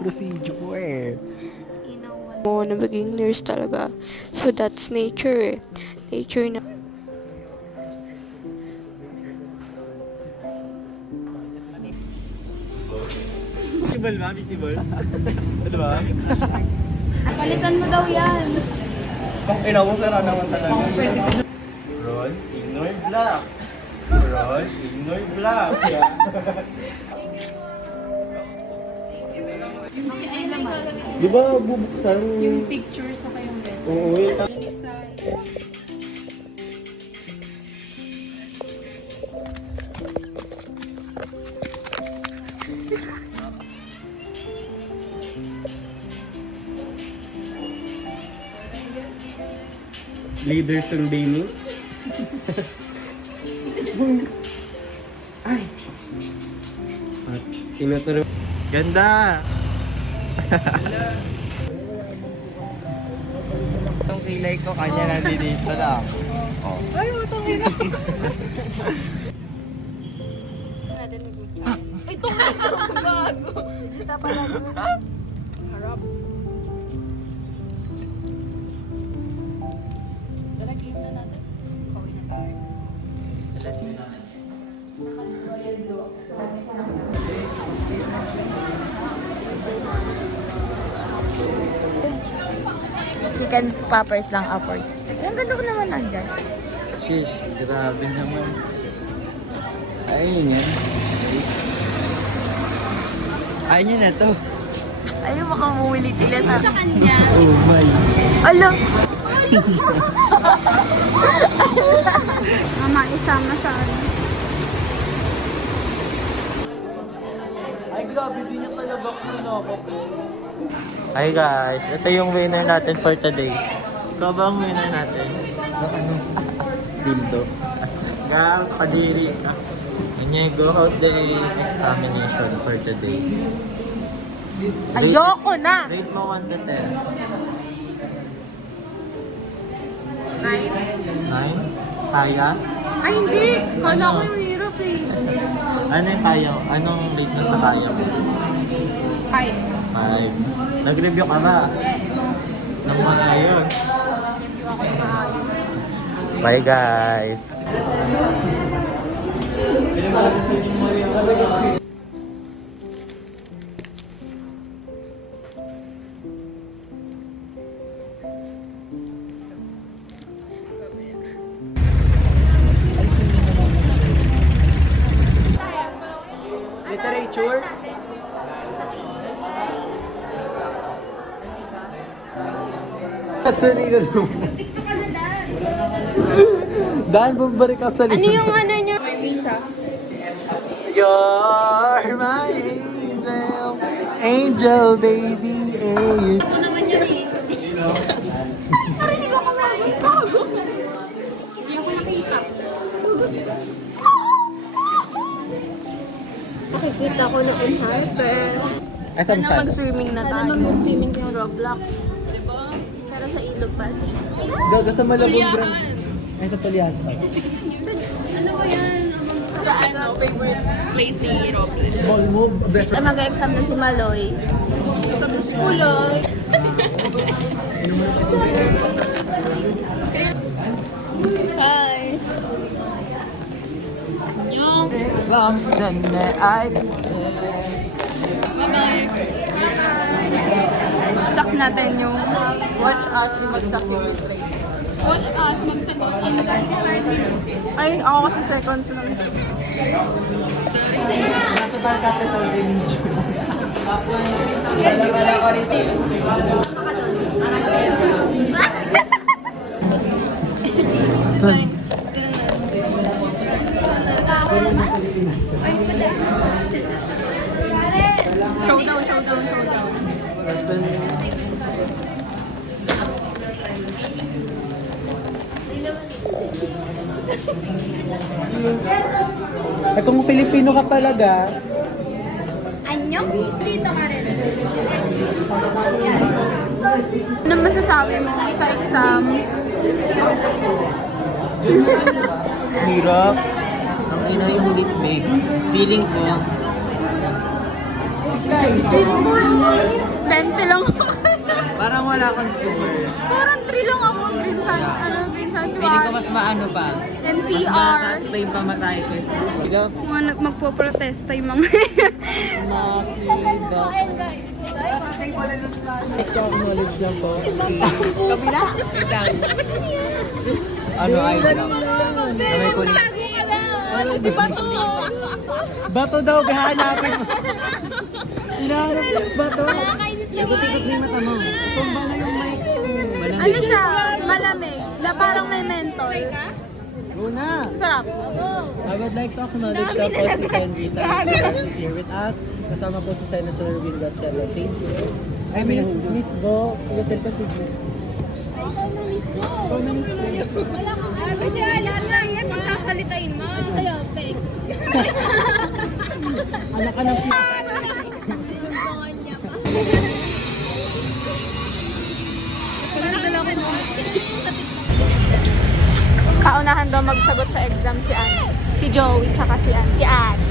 Procedure ko eh. Mo na maging nurse talaga. So that's nature eh. Nature na. Visible ba? Visible? Ano ba? Palitan mo daw yan. Inausara naman talaga. Roll, ignore black. Roll, ignore black. Di ba bubuksan Yung picture sa kayong red. Oo, yun. Leaders unveiling. Ay! At tinuturo. Ganda! Yung kilay ko, kanya nandito lang. Oh. Ay, utang ina. Ay, tumulong. Gago. Dito pala. Harap. Talagin na natin. Kawin na tayo. Alas mo na. Chicken poppers lang upward. Ang ganda ko naman nandyan. Sheesh, grabe naman. Ayun yan. Ayun na to. Ayun, makamumuli sila sa Kanya. Oh my. Alam! Mama, isama sa ano. Ay, grabe din niya talaga ako. Hi guys, ito yung winner natin for today. Ikaw ba ang winner natin? Ano? Dildo. Gal, kadiri ka. And you go out the examination for today. Ayoko na! Rate mo 1 to 10. 9? 9? Kaya? Ay, hindi. Kala ko yung hirap eh. Ano yung kaya? Anong rate mo sa kaya mo? Hi. 5. Nag-review ka ba? Nang maayos. Bye guys! Literature? Kasalina mo. Dahil bumabari ka sa Ano yung ano niya? May visa. You're my angel, angel baby. Ako naman yan eh. Parang hindi ko kumakain. Bago. Hindi ako nakita. Nakikita ko na in-hyper. Asam Sana mag-swimming na tayo. Sana mag-swimming yung Roblox. Diba? Pero sa ilog pa si. Gaga sa Malabong Brand. Ay, sa Tulian. Ano ba yan? Sa ano, favorite place ni Roblox? Mall mo, best Ay, mag-exam na si Maloy. Exam na si Maloy. Hi. Yung. Bye-bye. Tak natin yung Watch Us yung mag-sacrifice rate. Watch Us magsagot ang 30-30. Ay, ako kasi seconds lang. Sorry. National Capital Religion. San? Showdown, showdown, showdown. Eh kung Filipino ka talaga, Anyong? Dito ka rin. Ano masasabi mo sa exam? hirap. Ang ina yung litmate. Feeling ko, 20 lang ako. Parang wala akong score. Parang 3 lang ako. Green Sun, Green Sun Feeling ko mas maano pa. Mas NCR. mataas pa yung pamasahe ko. Go. Mga magpo-protesta yung mga Acknowledge lang po. Kabila? Ano ay lang? Na may kulit. Si Bato! Bato daw, gahanapin mo. Hinahanap yung bato. Ikot-ikot na yung mata mo. Tumba na yung mic. Ano siya? Malamig. Na parang may menthol. Go na! Sarap. I would like to acknowledge the po si Henry Santos here with us. Kasama po si Senator Will Gatchela. Thank you. I mean, Miss Go, hotel pa si Go. Go na Miss Go. Kasi alam na yan, kakalitain mo. Kaya, peg. Anak ka ng pita. Kaunahan daw magsagot sa exam si Anne. Si Joey, tsaka si Anne. Si Anne.